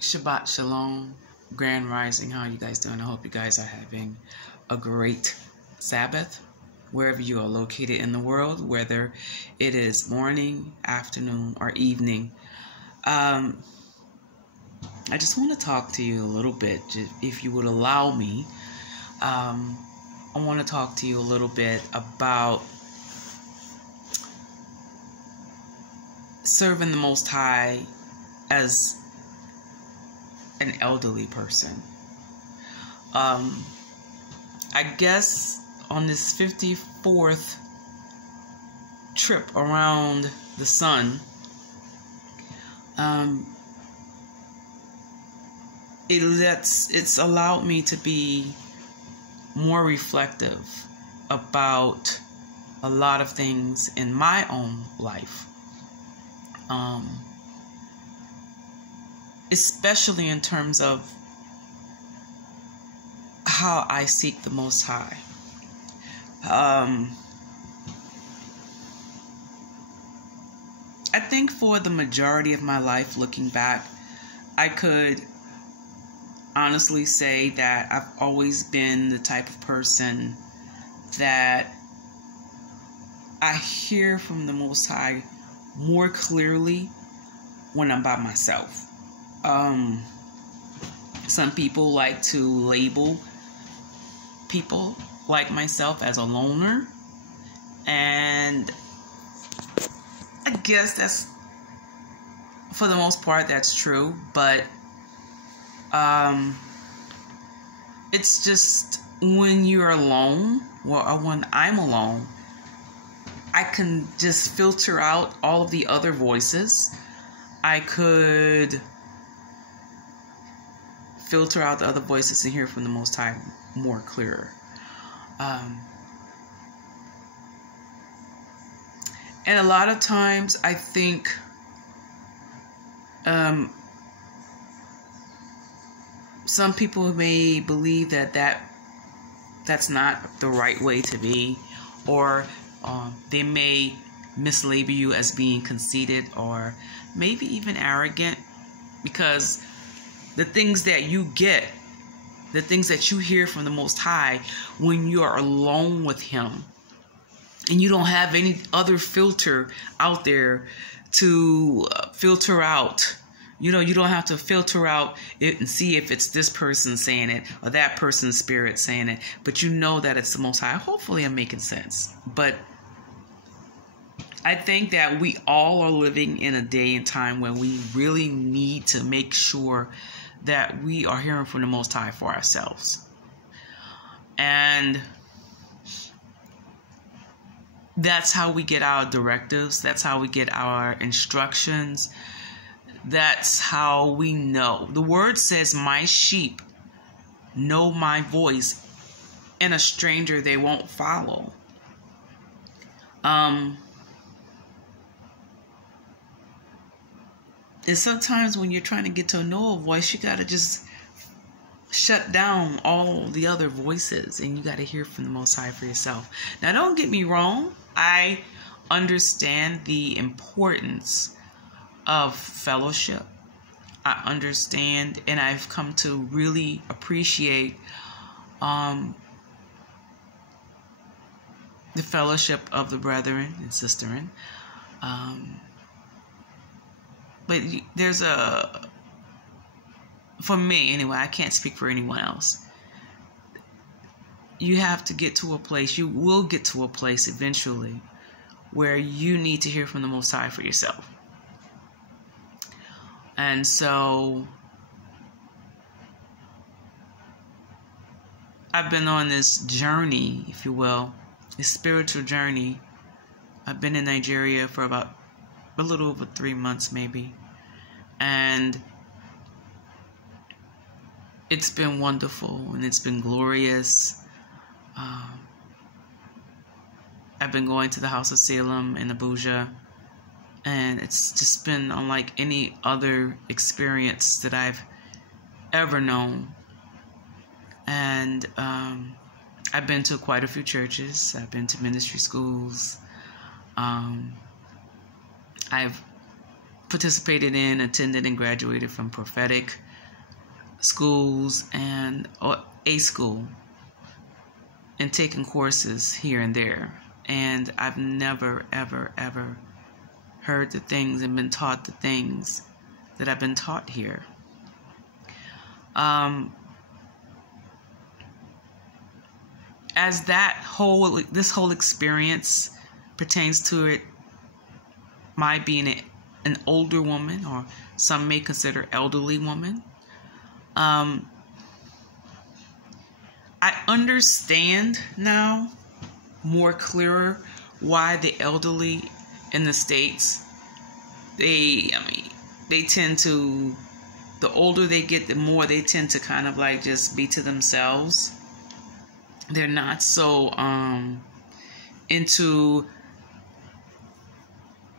Shabbat Shalom, Grand Rising. How you guys doing? I hope you guys are having a great Sabbath, wherever you are located in the world, whether it is morning, afternoon, or evening. I just want to talk to you a little bit, if you would allow me. I want to talk to you a little bit about serving the Most High as an elderly person. I guess on this 54th trip around the sun, it's allowed me to be more reflective about a lot of things in my own life. Especially in terms of how I seek the Most High. I think for the majority of my life, looking back, I could honestly say that I've always been the type of person that I hear from the Most High more clearly when I'm by myself. Some people like to label people like myself as a loner, and I guess that's, for the most part, that's true, but it's just when you're alone, or when I'm alone, I can just filter out all of the other voices. I could filter out the other voices and hear from the Most High more clearer. And a lot of times I think some people may believe that's not the right way to be, or they may mislabel you as being conceited or maybe even arrogant, because the things that you get, the things that you hear from the Most High when you are alone with Him and you don't have any other filter out there to filter out. You don't have to filter out it and see if it's this person saying it or that person's spirit saying it, but you know that it's the Most High. Hopefully I'm making sense. But I think that we all are living in a day and time when we really need to make sure that we are hearing from the Most High for ourselves. And that's how we get our directives. That's how we get our instructions. That's how we know. The word says, "My sheep know my voice, and a stranger they won't follow." And sometimes when you're trying to get to know a voice, you got to just shut down all the other voices and you got to hear from the Most High for yourself. Now, don't get me wrong. I understand the importance of fellowship. I understand, and I've come to really appreciate the fellowship of the brethren and sisterin. But there's for me anyway, I can't speak for anyone else. You have to get to a place, you will get to a place eventually where you need to hear from the Most High for yourself. And so I've been on this journey, if you will, a spiritual journey. I've been in Nigeria for about a little over 3 months maybe, and it's been wonderful and it's been glorious. I've been going to the House of Salem in Abuja, and it's just been unlike any other experience that I've ever known. And I've been to quite a few churches. I've been to ministry schools. I've participated in, attended, and graduated from prophetic schools and a school and taken courses here and there. And I've never, ever, ever heard the things and been taught the things that I've been taught here. As this whole experience pertains to it, my being an older woman, or some may consider elderly woman, I understand now more clearer why the elderly in the States, they tend to, the older they get, the more they tend to kind of like just be to themselves. They're not so into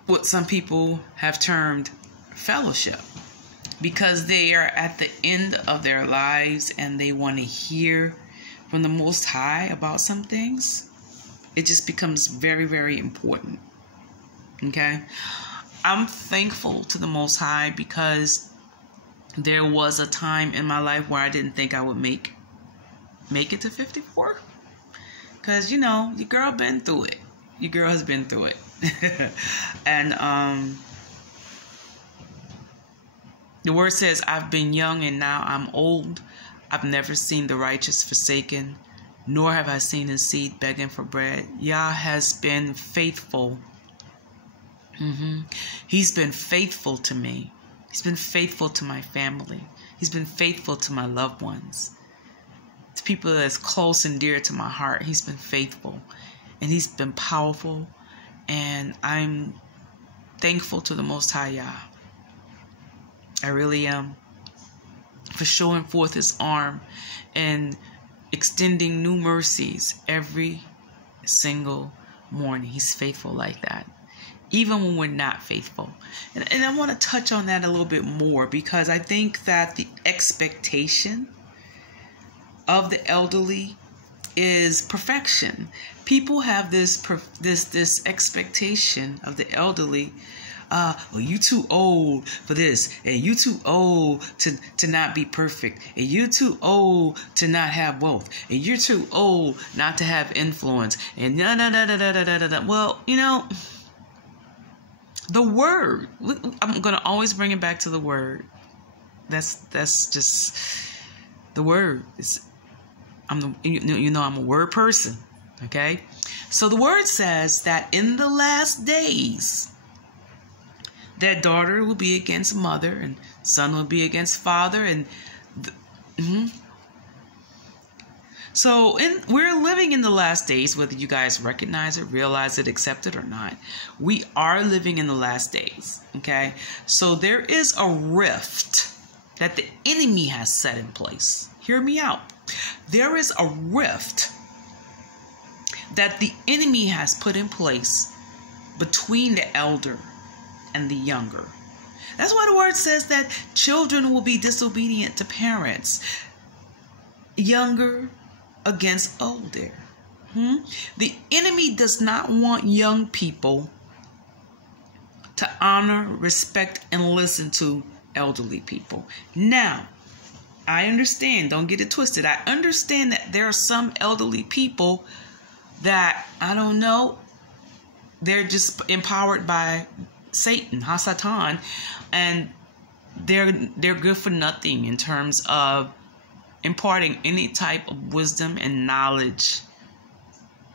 what some people have termed fellowship, because they are at the end of their lives and they want to hear from the Most High about some things. It just becomes very, very important. Okay? I'm thankful to the Most High because there was a time in my life where I didn't think I would make it to 54. Because, you know, your girl been through it. Your girl has been through it. And the word says, I've been young and now I'm old. I've never seen the righteous forsaken, nor have I seen his seed begging for bread. Yah has been faithful. He's been faithful to me. He's been faithful to my family. He's been faithful to my loved ones. To people that's close and dear to my heart. He's been faithful. And he's been powerful. And I'm thankful to the Most High Yah. I really am. For showing forth his arm and extending new mercies every single morning. He's faithful like that. Even when we're not faithful. And I want to touch on that a little bit more, because I think that the expectation of the elderly is perfection. People have this expectation of the elderly. Well, you too old for this, and you too old to not be perfect, and you too old to not have wealth, and you're too old not to have influence, and Well, you know, the word. I'm gonna always bring it back to the word. That's just the word. I'm a word person. Okay, so the word says that in the last days, that daughter will be against mother, and son will be against father, and so we're living in the last days, whether you guys recognize it, realize it, accept it or not. We are living in the last days. Okay, so there is a rift that the enemy has set in place. Hear me out. There is a rift that the enemy has put in place between the elder and the younger. That's why the word says that children will be disobedient to parents. Younger against older. The enemy does not want young people to honor, respect, and listen to elderly people. Now, I understand. Don't get it twisted. I understand that there are some elderly people that, I don't know, they're just empowered by Satan, Hasatan, and they're good for nothing in terms of imparting any type of wisdom and knowledge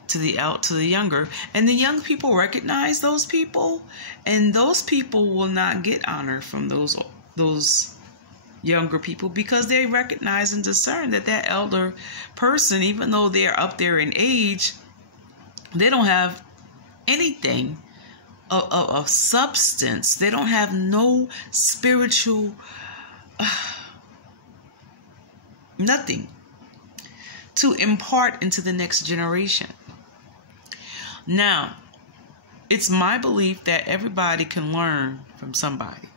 to the younger. And the young people recognize those people, and those people will not get honor from those younger people, because they recognize and discern that elder person, even though they're up there in age, they don't have anything of substance. They don't have no spiritual nothing to impart into the next generation. Now, it's my belief that everybody can learn from somebody.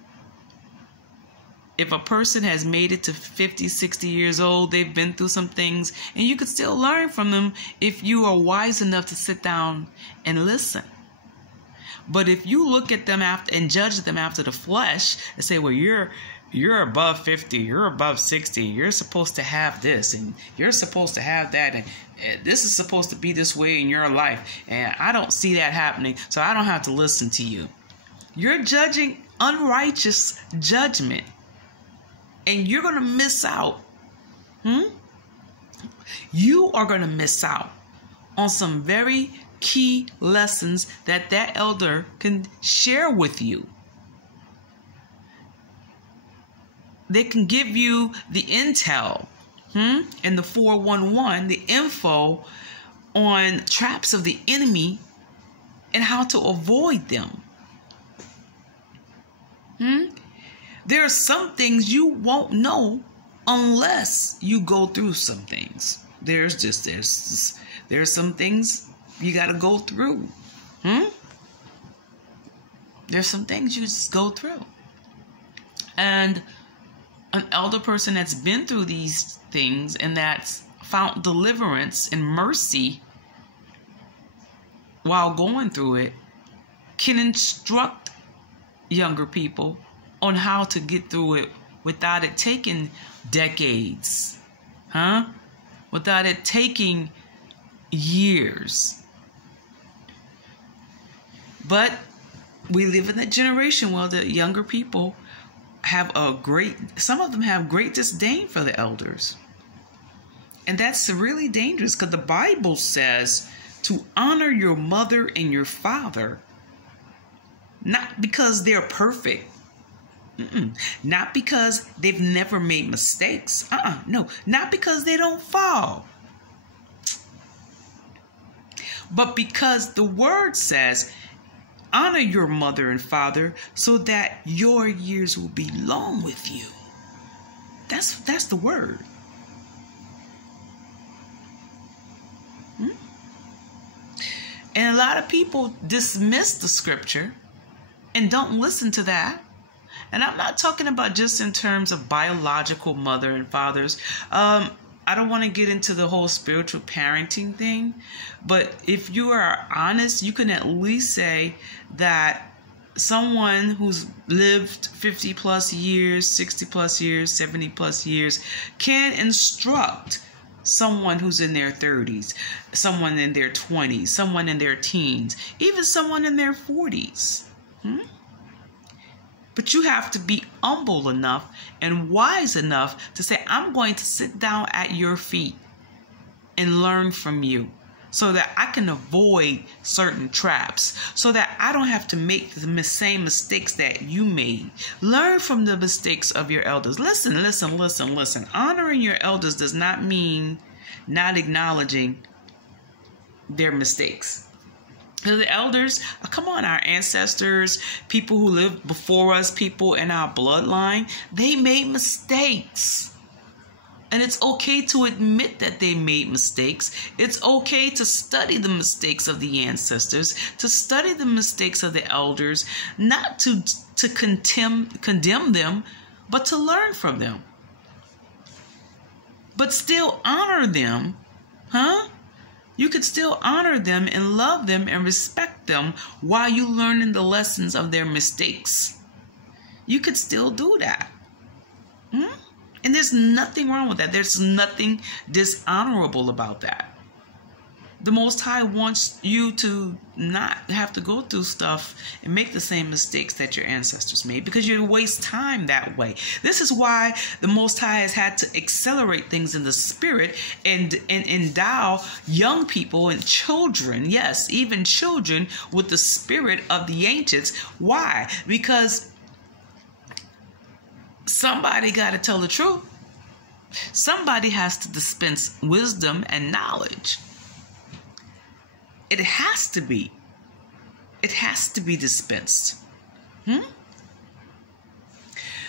If a person has made it to 50, 60 years old, they've been through some things, and you could still learn from them if you are wise enough to sit down and listen. But if you look at them after and judge them after the flesh and say, well, you're above 50, you're above 60, you're supposed to have this, and you're supposed to have that, and this is supposed to be this way in your life, and I don't see that happening, so I don't have to listen to you. You're judging unrighteous judgment, and you're going to miss out. You are going to miss out on some very key lessons that elder can share with you. They can give you the intel and the 411, the info on traps of the enemy and how to avoid them. There are some things you won't know unless you go through some things. There's some things you got to go through. There's some things you just go through. And an elder person that's been through these things and that's found deliverance and mercy while going through it can instruct younger people on how to get through it without it taking decades, without it taking years. But we live in a generation where the younger people have some of them have great disdain for the elders. And that's really dangerous, because the Bible says to honor your mother and your father, not because they're perfect, not because they've never made mistakes, no, not because they don't fall, but because the word says, honor your mother and father so that your years will be long with you. That's the word. And a lot of people dismiss the scripture and don't listen to that. And I'm not talking about just in terms of biological mother and fathers. I don't want to get into the whole spiritual parenting thing, but if you are honest, you can at least say that someone who's lived 50 plus years, 60 plus years, 70 plus years can instruct someone who's in their 30s, someone in their 20s, someone in their teens, even someone in their 40s. But you have to be humble enough and wise enough to say, I'm going to sit down at your feet and learn from you so that I can avoid certain traps, so that I don't have to make the same mistakes that you made. Learn from the mistakes of your elders. Listen. Honoring your elders does not mean not acknowledging their mistakes. The elders, come on, our ancestors, people who lived before us, people in our bloodline, they made mistakes. And it's okay to admit that they made mistakes. It's okay to study the mistakes of the ancestors, to study the mistakes of the elders, not to condemn them, but to learn from them. But still honor them, You could still honor them and love them and respect them while you learning the lessons of their mistakes. You could still do that. And there's nothing wrong with that. There's nothing dishonorable about that. The Most High wants you to not have to go through stuff and make the same mistakes that your ancestors made, because you waste time that way. This is why the Most High has had to accelerate things in the spirit and endow young people and children, yes, even children, with the spirit of the ancients. Why? Because somebody got to tell the truth. Somebody has to dispense wisdom and knowledge. It has to be. It has to be dispensed.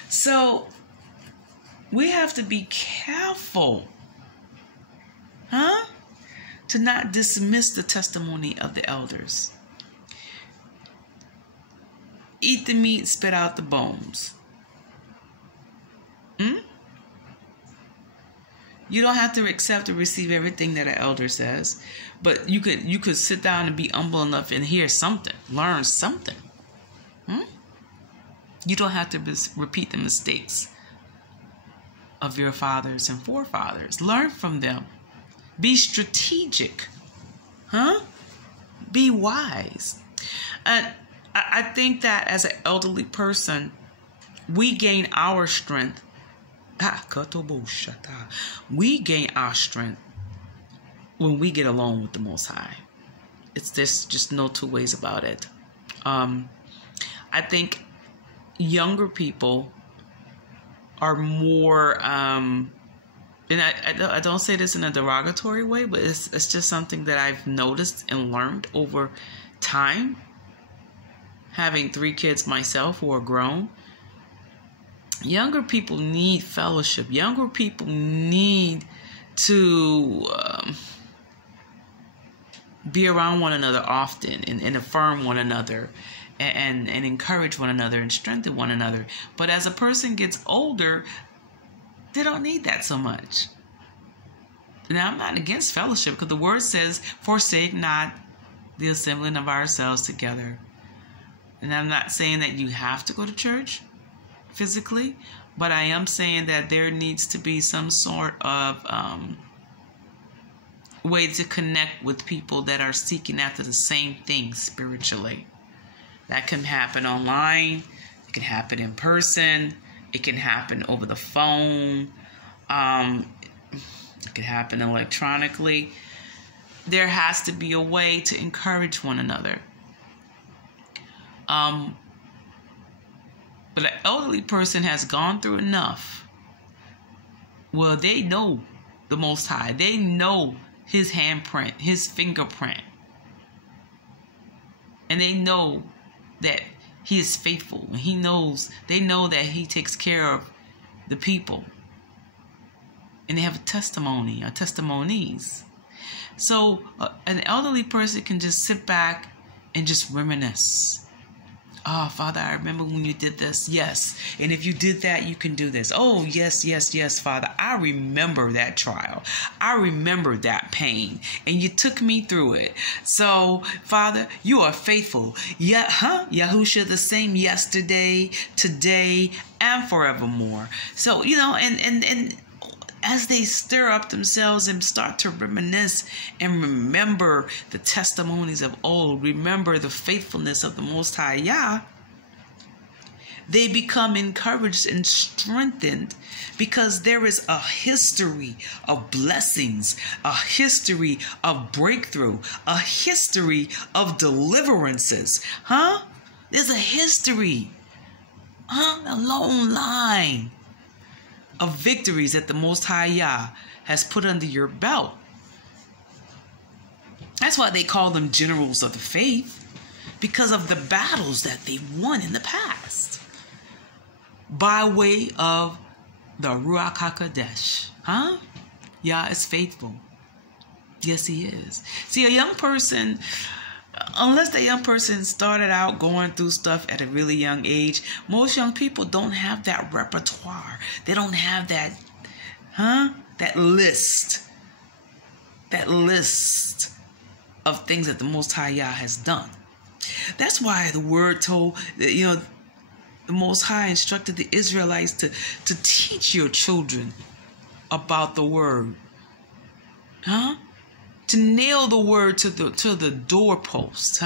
So we have to be careful, to not dismiss the testimony of the elders. Eat the meat, spit out the bones. You don't have to accept or receive everything that an elder says, but you could sit down and be humble enough and hear something, learn something. You don't have to repeat the mistakes of your fathers and forefathers. Learn from them. Be strategic. Be wise. And I think that as an elderly person, we gain our strength. We gain our strength when we get along with the Most High. There's just no two ways about it. I think younger people are more, and I don't say this in a derogatory way, but it's just something that I've noticed and learned over time. Having 3 kids myself who are grown, younger people need fellowship. Younger people need to be around one another often and affirm one another and encourage one another and strengthen one another. But as a person gets older, they don't need that so much. Now, I'm not against fellowship, because the word says, forsake not the assembling of ourselves together. And I'm not saying that you have to go to church physically, but I am saying that there needs to be some sort of way to connect with people that are seeking after the same thing spiritually. That can happen online. It can happen in person. It can happen over the phone. It can happen electronically. There has to be a way to encourage one another. But an elderly person has gone through enough. Well, they know the Most High. They know His handprint, His fingerprint. And they know that He is faithful. And they know that He takes care of the people. And they have a testimony, or testimonies. So an elderly person can just sit back and just reminisce. Oh, Father, I remember when you did this. Yes. And if you did that, you can do this. Oh, yes, yes, yes, Father. I remember that trial. I remember that pain. And you took me through it. So, Father, you are faithful. Yahushua the same yesterday, today, and forevermore. So, and as they stir up themselves and start to reminisce and remember the testimonies of old, remember the faithfulness of the Most High Yah, they become encouraged and strengthened, because there is a history of blessings, a history of breakthrough, a history of deliverances. There's a history, a long line of victories that the Most High Yah has put under your belt. That's why they call them generals of the faith, because of the battles that they won in the past by way of the Ruach HaKodesh. Yah is faithful. Yes, He is. See, a young person, unless the young person started out going through stuff at a really young age, most young people don't have that repertoire. They don't have that, that list of things that the Most High Yah has done. That's why the word told, the Most High instructed the Israelites to teach your children about the word. To nail the word to the doorpost,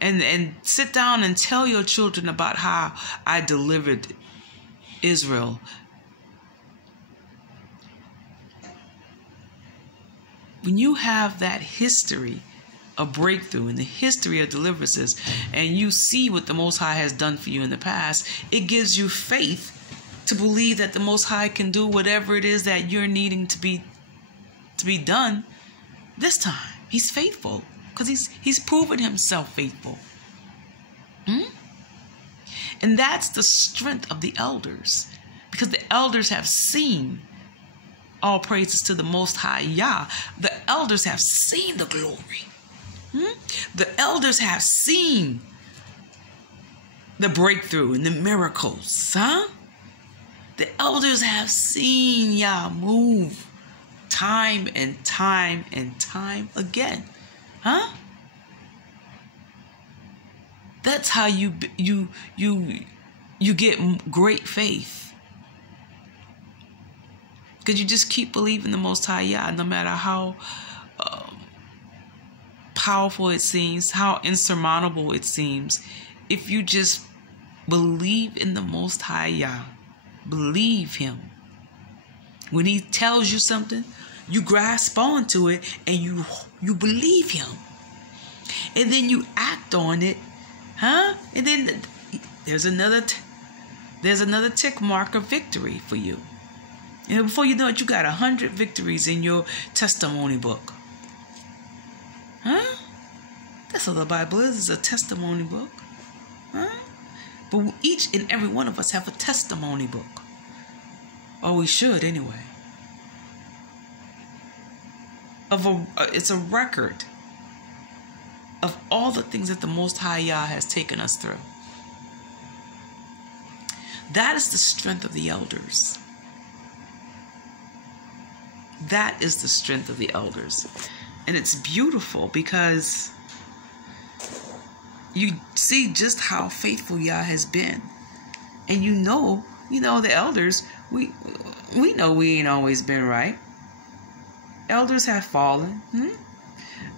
and sit down and tell your children about how I delivered Israel. When you have that history of breakthrough and the history of deliverances, and you see what the Most High has done for you in the past, it gives you faith to believe that the Most High can do whatever it is that you're needing to be done. This time, He's faithful, because he's proven Himself faithful. And that's the strength of the elders, because the elders have seen, all praises to the Most High Yah, the elders have seen the glory. The elders have seen the breakthrough and the miracles. The elders have seen Yah move time and time and time again. Huh? That's how you get great faith. Because you just keep believing the Most High Yah, no matter how powerful it seems, how insurmountable it seems. If you just believe in the Most High Yah, believe Him. When He tells you something, you grasp onto it and you believe Him. And then you act on it, huh? And then there's another tick mark of victory for you. And before you know it, you got 100 victories in your testimony book. Huh? That's what the Bible is. It's a testimony book. Huh? But each and every one of us have a testimony book. Or we should anyway. It's a record of all the things that the Most High Yah has taken us through. That is the strength of the elders. That is the strength of the elders. And it's beautiful because you see just how faithful Yah has been. And you know the elders, we know we ain't always been right. Elders have fallen.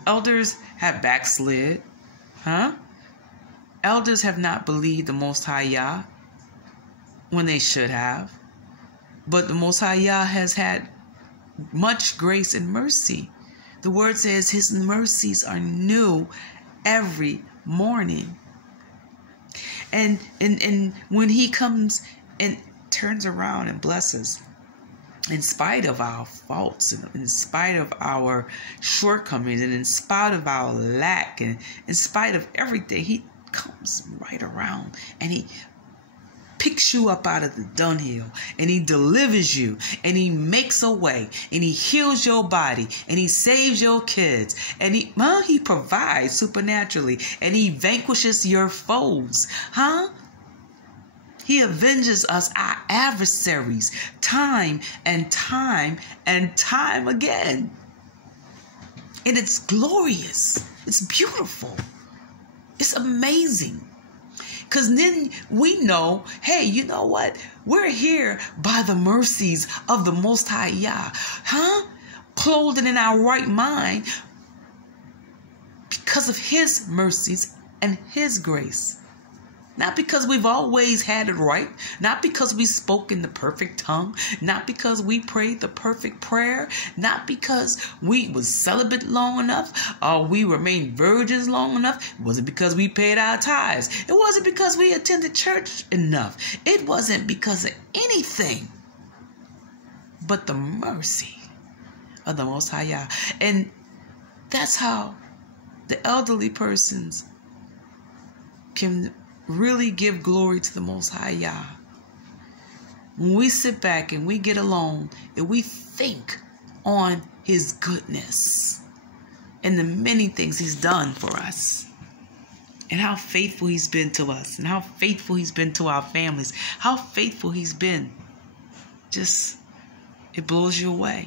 Elders have backslid. Huh? Elders have not believed the Most High Yah when they should have. But the Most High Yah has had much grace and mercy. The word says His mercies are new every morning. And when He comes and turns around and blesses, in spite of our faults, and in spite of our shortcomings, and in spite of our lack, and in spite of everything, He comes right around and He picks you up out of the dunghill, and He delivers you, and He makes a way, and He heals your body, and He saves your kids, and He provides supernaturally, and He vanquishes your foes. Huh? He avenges us, our adversaries, time and time and time again. And it's glorious. It's beautiful. It's amazing. Because then we know, hey, you know what? We're here by the mercies of the Most High Yah. Huh? Clothed in our right mind because of His mercies and His grace. Not because we've always had it right. Not because we spoke in the perfect tongue. Not because we prayed the perfect prayer. Not because we was celibate long enough or we remained virgins long enough. It wasn't because we paid our tithes. It wasn't because we attended church enough. It wasn't because of anything but the mercy of the Most High Yah. And that's how the elderly persons can really give glory to the Most High Yah. When we sit back and we get alone and we think on His goodness and the many things He's done for us, and how faithful He's been to us, and how faithful He's been to our families, how faithful He's been, just, it blows you away.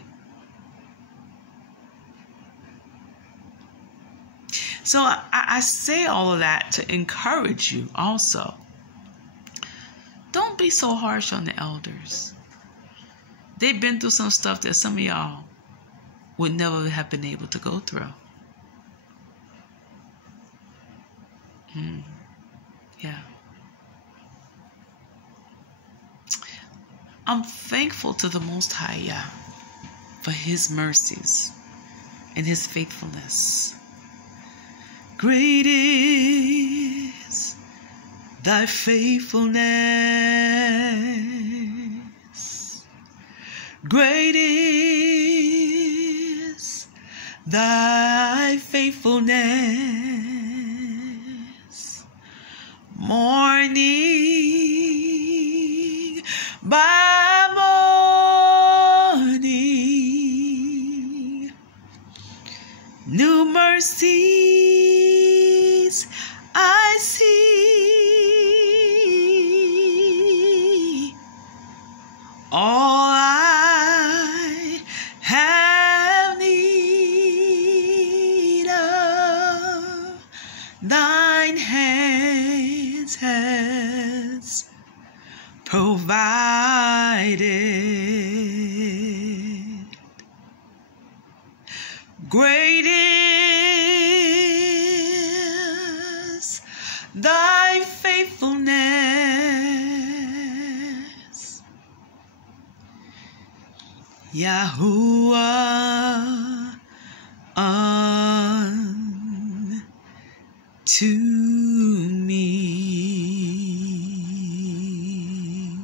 So I say all of that to encourage you also. Don't be so harsh on the elders. They've been through some stuff that some of y'all would never have been able to go through. Yeah. I'm thankful to the Most High Yah for His mercies and His faithfulness. Great is Thy faithfulness. Great is Thy faithfulness. Morning by morning, new mercies I see. all I have need of, thine hands has provided. Great is thy faithfulness, Yahuwah, unto me.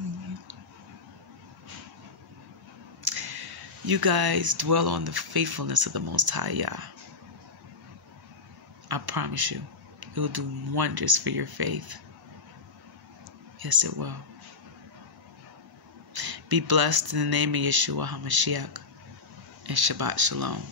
You guys dwell on the faithfulness of the Most High Yah. I promise you, it will do wonders for your faith. Yes, it will. Be blessed in the name of Yeshua HaMashiach, and Shabbat Shalom.